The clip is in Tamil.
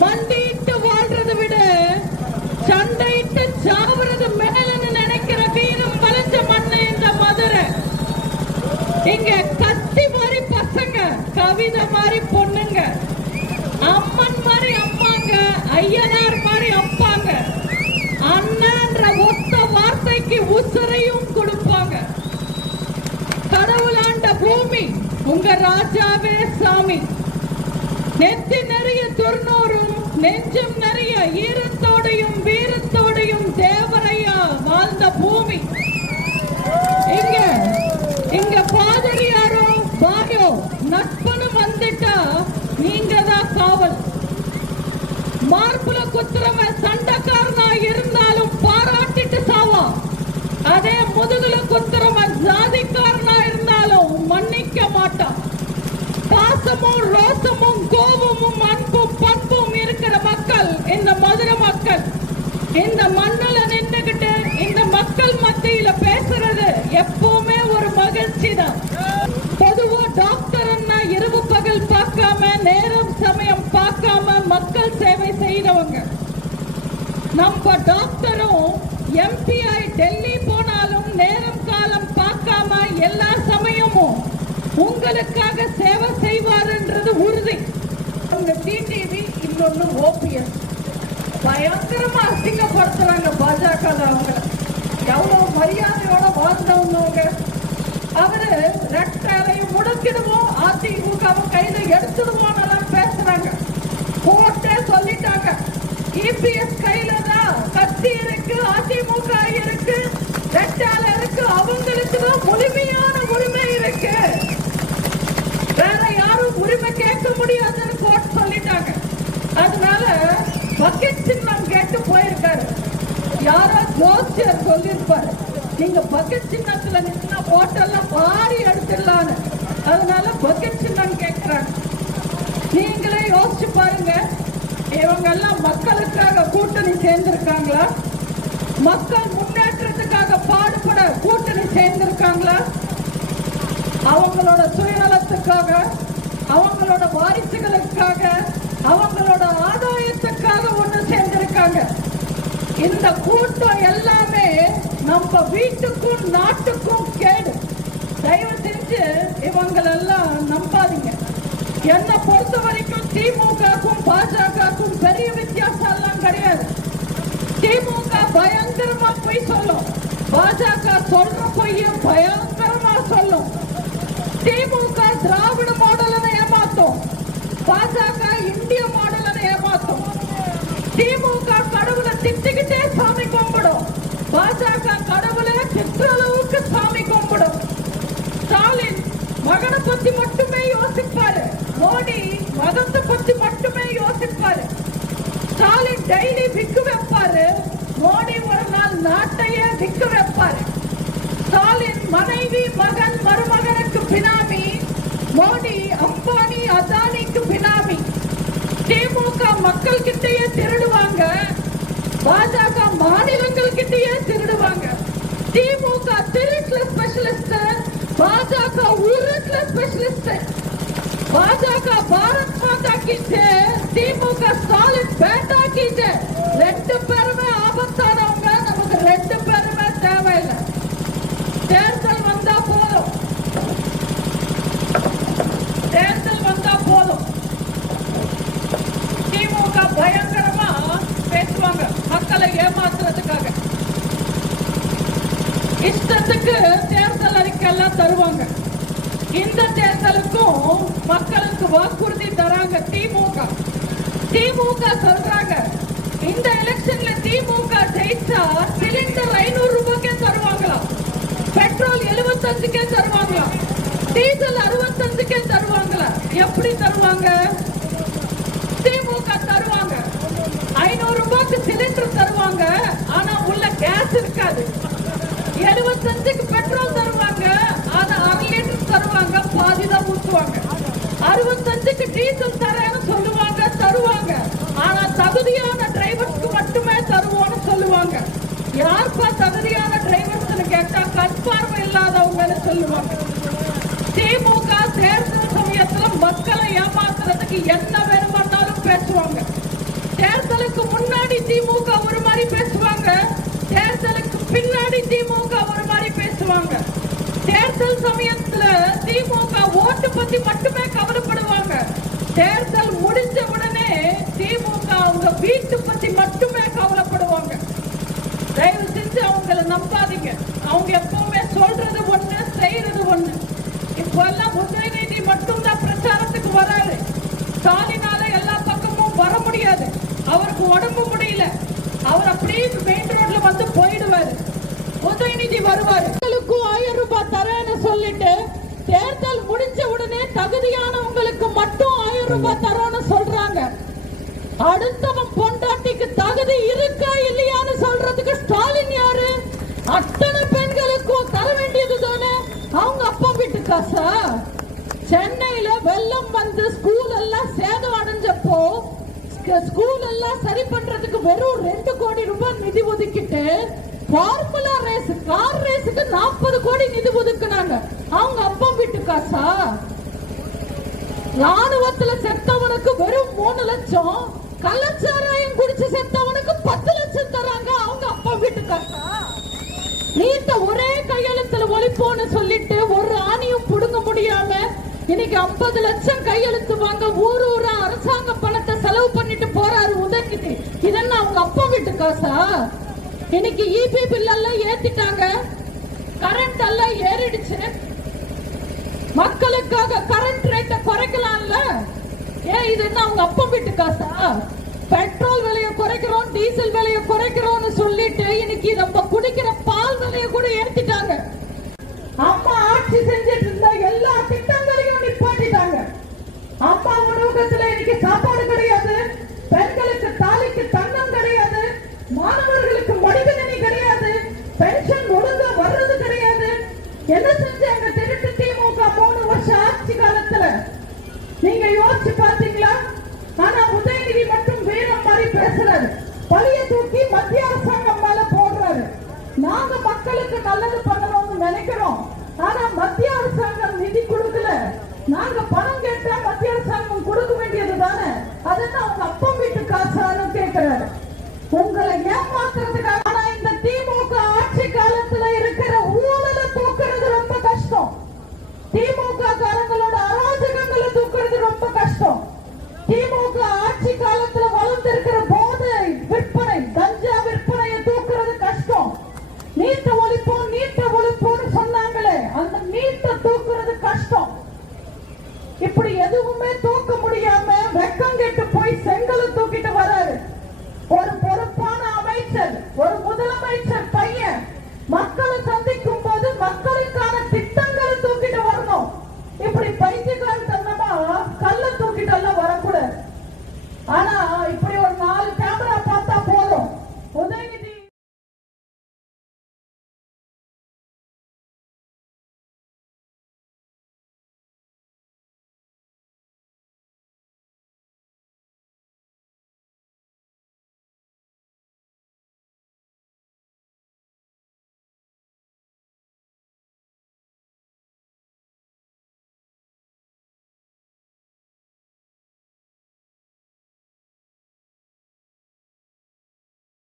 மண்டிட்டு வாழ்றதை விட சண்டையிட்டு சாவுறது மேலன்னு நினைக்கிற வீரம் வளைஞ்ச மண்ணு இந்த மதுரை. இங்க கத்தி மாதிரி பசங்க, கவிதை மாதிரி பொண்ணுங்க, அம்மன் மாதிரி அம்மாங்க, ஐயனார் மாதிரி அப்பாங்க, அண்ணன்ற ஒத்த வார்த்தைக்கு உசுரையும் கொடுப்பாங்க. கடவுளாண்ட பூமி உங்க ராஜாவே சாமி. நெத்தி நிறைய துர்நூறும் நெஞ்சம் நிறைய ஈரத்தோடையும் வீரத்தோடையும் தேவரையா வாழ்ந்த பூமி. இங்க பாதிரியாரோ பாயோ நட்புன்னு வந்துட்டா நீங்க தான் காவல். மார்புல குத்துறவன் சண்டைக்காரனா இருந்தாலும் பாராட்டிட்டு சாவா. அதே முதுகுல குத்துறவன் ஜாதிக்காரனா இருந்தாலும் மன்னிக்க மாட்டான். பாசமும் ரோசமும் கோபமும் அன்பும் பண்பும் இருக்கிற மக்கள் இந்த மதுரை மக்கள். இந்த மண்ணுல நின்றுகிட்டு இந்த மக்கள் மத்தியில பேசுறது எப்பவுமே ஒரு மகிழ்ச்சி தான். பொதுவா டாக்டர்னா இரவு பகல் பார்க்காம நேரம் சமயம் பார்க்காம மக்கள் சேவை செய்யறவங்க. நம்ம டாக்டரும் எம்பிஐ டெல்லி போனாலும் நேரம் காலம் பார்க்காம எல்லா சமயமும் உங்களுக்காக சேவை செய்வாருன்றது உறுதி. உங்க டிடிவி இன்னொன்னு ஓபிஎஸ் பயங்கரமா அசிங்கப்படுத்துறாங்க பாஜக. அவங்க எவ்வளவு மரியாதையோட வாழ்ந்தவங்க. அவரு ரெட்டையும் முடக்கிடுவோம், அதிமுகவை கையில எடுத்துடுவோம் பேசுறாங்க. கோர்ட்டே சொல்லிட்டாங்க இபிஎஸ் கையில தான் கட்சி இருக்கு, அதிமுக இருக்கு, ரெட்டால இருக்கு, அவங்களுக்கு தான் முழுமையான உரிமை இருக்கு, வேற யாரும் உரிமை கேட்க முடியாதுன்னு கோர்ட் சொல்லிட்டாங்க. அதனால பக்கெட் சின்னம் கேட்டு போயிருக்காரு. யாரோ ஜோசியர் சொல்லியிருப்பாரு நீங்க பக்கெட் சின்னத்துல நின்னா ஓட்டெல்லாம் பாரி எடுத்துடலான்னு. அதனால பக்கெட் சின்னம் கேட்கிறாங்க. நீங்களே யோசிச்சு பாருங்க, இவங்க எல்லாம் மக்களுக்காக கூட்டணி சேர்ந்திருக்காங்களா? மக்கள் முன்னேற்றத்துக்காக பாடுபட கூட்டணி சேர்ந்திருக்காங்களா? அவங்களோட சுயநலத்துக்காக, அவங்களோட வாரிசுகளுக்காக, அவங்களோட ஆதாயத்துக்காக ஒண்ணு சேர்ந்திருக்காங்க. இந்த கூட்டம் எல்லாமே நம்ம வீட்டுக்கும் நாட்டுக்கும் கேடு. தயவு செஞ்சு இவங்களெல்லாம் நம்பாதீங்க. என்ன பொறுத்த வரைக்கும் திமுகக்கும் பாஜகக்கும் பெரிய வித்தியாசம் எல்லாம் கிடையாது. திமுக பயங்கரமா பொய் சொல்லும், பாஜக சொல்ற பொய்ய பயங்கரமா சொல்லும். திமுக திராவிட மாடலை ஏமாத்தும், பாஜக இந்திய மாடலை ஏமாத்தும். திமுக கடவுளை திட்டிக்கிட்டே சாமி கும்பிடும், பாஜக கடவுளை திட்டுற அளவுக்கு சாமி கும்பிடும். ஸ்டாலின் மகனை பத்தி மட்டுமே யோசிப்பாரு, மோடி மதத்தை பத்தி மட்டுமே யோசிப்பாரு. ஸ்டாலின் டெய்லி விக்கு வைப்பாரு, மோடி ஒரு நாள் நாட்டையே விக்கு வைப்பாரு. ஸ்டாலின் மனைவி மகன் மருமகனுக்கு பினாமி, மோடி அம்பானி அதானிக்கு பினாமி. திமுக மக்கள் கிட்டயே திருடுவாங்க, பாஜக மாநிலங்கள் கிட்டயே திருடுவாங்க. திமுக திருட்டுல ஸ்பெஷலிஸ்ட், பாஜக உருட்டுல ஸ்பெஷலிஸ்ட். பாஜக பாரத் மாதா கி ஜெய், திமுக ஸ்டாலின் பேட்டா கி ஜெய். ரெண்டு பேருமே ஆபத்தானவங்க, நமக்கு ரெண்டு பேருமே தேவையில்லை. தேர்தல் வந்தா போதும், தேர்தல் வந்தா போதும். திமுக பயங்கரமா பேசுவாங்க மக்களை ஏமாத்துறதுக்காக. இஷ்டத்துக்கு தேர்தல் அறிக்கை எல்லாம் தருவாங்க. இந்த தேர்தலுக்கும் மக்களுக்கு வாக்குறுதி தராங்க திமுக. திமுக சொல்றாங்க இந்த எலெக்ஷன்ல திமுக ஜெயிச்சா சிலிண்டர் 500 ரூபாய்க்கே தருவாங்களாம், பெட்ரோல் 75க்கே தருவாங்களாம், டீசல் 65க்கே தருவாங்களா? எப்படி தருவாங்க? திமுக தருவாங்க 500 ரூபாய்க்கு சிலிண்டர் தருவாங்க, ஆனா உள்ள கேஸ் இருக்காது. 75க்கு பெட்ரோல் தருவாங்க, ஆனா 1/2 லிட்டர் தருவாங்க, பாதிதான் ஊற்றுவாங்க. 65க்கு டீசல் தரேன்னு சொல்லுவாங்க, தருவாங்க, ஆனா தகுதியான டிரைவர்ஸ்க்கு மட்டுமே தருவோம்னு சொல்லுவாங்க. யாருப்பா தகுதியான டிரைவர்ஸ் கேட்டா கண் பார்வை இல்லாதவங்கன்னு சொல்லுவாங்க. திமுக தேர்தல் சமயத்துல மக்களை ஏமாத்துறதுக்கு என்ன வேணுமானாலும் பேசுவாங்க. திமுக ஒரு மாதிரி பேசுவாங்க, தேர்தலுக்கு பின்னாடி திமுக ஒரு மாதிரி பேசுவாங்க. தேர்தல் சமயத்துல திமுக ஓட்டு பத்தி மட்டுமே கவலைப்படுவாங்க. தேர்தல் முடிஞ்ச உடனே திமுக அவங்க வீட்டு பத்தி மட்டுமே கவலைப்படுவாங்க. தயவு செஞ்சு அவங்கள நம்பாதீங்க. அவங்க எப்பவுமே சொல்றது ஒண்ணு, செய்யறது ஒண்ணு. இப்பெல்லாம் உதயநிதி மட்டும்தான் பிரச்சாரத்துக்கு வராரு. ஸ்டாலினால எல்லா பக்கமும் வர முடியாது, அவருக்கு உடம்பு முடியல. அவர் அப்படியே மெயின் ரோட்ல வந்து போயிடுவாரு. உதயநிதி வருவாரு, 1000 ரூபாய் தரேன்னு சொல்லிட்டு தேர்தல் முடிஞ்ச உடனே தகுதியானவங்களுக்கு மட்டும் 1000 ரூபாய் தரோன்னு சொல்றாங்க. அடுத்தவன் பொண்டாட்டிக்கு தகுதி இருக்கா இல்லையான்னு சொல்றதுக்கு ஸ்டாலின் யாரு? அத்தனை பெண்களுக்கும் தர வேண்டியது தானே அவங்க அப்பா வீட்டு காசா? சென்னையில வெள்ளம் வந்து ஸ்கூல் எல்லாம் சேதம் அடைஞ்சப்போ ஸ்கூல் எல்லாம் சரி பண்றதுக்கு வெறும் 2 கோடி ரூபாய் நிதி ஒதுக்கிட்டு ஃபார்முலா ரேஸ், கார் ரேஸுக்கு 40 கோடி நிதி ஒதுக்குனாங்க. அவங்க அப்பா வீட்டு காசா? ராணுவத்துல செத்தவனுக்கு வெறும் 3 லட்சம், கள்ளச்சாராயம் குடிச்சு செத்தவனுக்கு 10 லட்சம் தராங்க. அவங்க அப்பா வீட்டு காசா? நீட்ட ஒரே கையெழுத்துல ஒழிப்போன்னு சொல்லிட்டு ஒரு ஆணியும் புடுங்க முடியாம இன்னைக்கு 50 லட்சம் கையெழுத்து வாங்க ஊர் ஊரா அரசாங்க பணத்தை செலவு பண்ணிட்டு போறாரு உதயநிதி. இதெல்லாம் அவங்க அப்பா வீட்டு காசா? இன்னைக்கு இபி பில் எல்லாம் ஏத்திட்டாங்க, கரண்ட் எல்லாம் ஏறிடுச்சு. மக்களுக்காக கரண்ட் ரேட்டை குறைக்கலாம்ல, ஏன் இது என்ன அவங்க அப்பா வீட்டு காசா? பெட்ரோல் விலையை குறைக்கிறோம், டீசல் விலையை குறைக்கிறோம்னு சொல்லிட்டு இன்னைக்கு நம்ம குடிக்கிற பால் விலையை கூட ஏத்திட்டாங்க. அம்மா ஆட்சி செஞ்சிட்டு இருந்த எல்லா திட்டங்களையும் நிப்பாட்டிட்டாங்க. அம்மா உணவகத்துல இன்னைக்கு சாப்பாடு கிடையாது, பெண்களுக்கு தாலிக்கு தங்கம் கிடையாது, மாணவர்களுக்கு மடிக்கணினி கிடையாது, பென்ஷன் ஒழுங்கா வர்றது கிடையாது. என்ன செஞ்சாங்க திருட்டு திமுக 3 வருஷம் ஆட்சி காலத்துல? நீங்க யோசிச்சு பாத்தீங்களா? ஆனா உதயநிதி மட்டும் வீரம் மாதிரி பேசுறாரு, பழிய தூக்கி மத்திய அரசாங்கம் மேல போடுறாரு. நாங்க மக்களுக்கு நல்லது பண்ணணும்னு நினைக்கிறோம், ஆனா மத்திய அரசாங்கம் நிதி கொடுக்கல. நாங்க பணம் கேட்டா மத்திய அரசாங்கம் கொடுக்க வேண்டியது தானே, அதெல்லாம் அவங்க அப்பா வீட்டு காசான்னு கேட்கிறாரு. உங்களை ஏமாத்துறதுக்காக